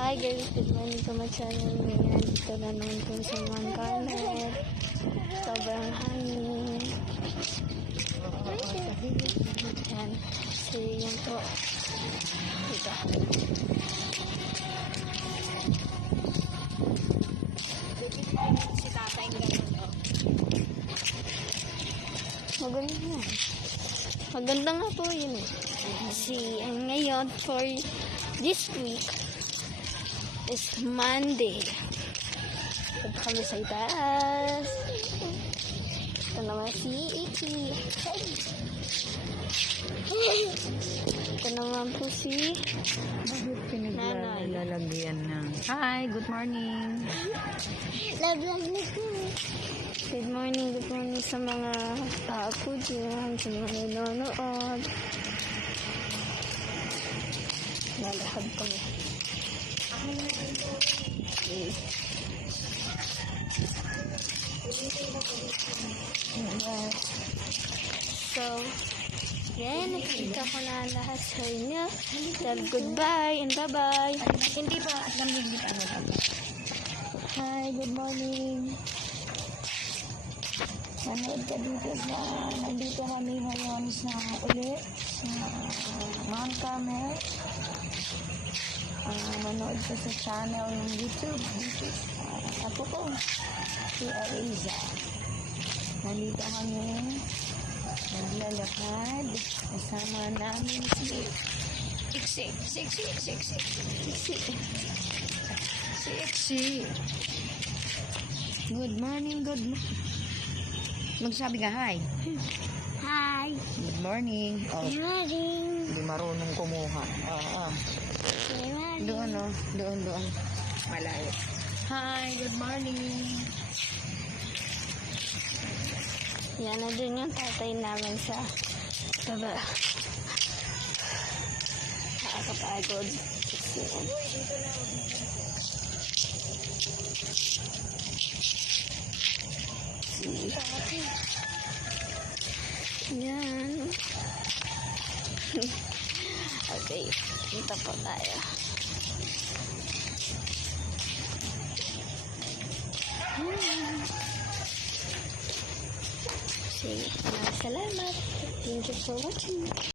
Hi guys, good morning to my channel. Ngayon, dito na naman po sa Mankanet. Sobrang hangin. Yan. So, yan po. Dito. Si tatay ganun, oh. Maganda nga. Maganda nga po yun eh. Kasi ngayon, for this week, is Monday. Punta kami sa itaas. Ito naman si Iki. Ito naman po si Bakit Nanay. pinaglalagyan ng hi, good morning. Good morning sa mga tao po dyan, sa mga nanonood. Lalakad kami. So, yan, nakikita ko na lahat sa inyo. Tell goodbye and bye-bye. Hindi ba namigit ano ba? Hi, good morning. Nanood ka dito sa nandito kami ngayon sa ulit sa Mankanet. Manood ka sa channel ng YouTube. Ako po, si Ariza. Nandito kami naglalakad kasama namin si Iksi. Good morning. Magsabi ka hi. Hi. Good morning. Oh, Good morning. hindi marunong kumuha. Good morning. Doon. Malayo. Hi, good morning. Yan na din yung tatay namin sa baba. Nakakapagod. Yan. Okay, dito po tayo. Sige, salamat. Thank you for watching.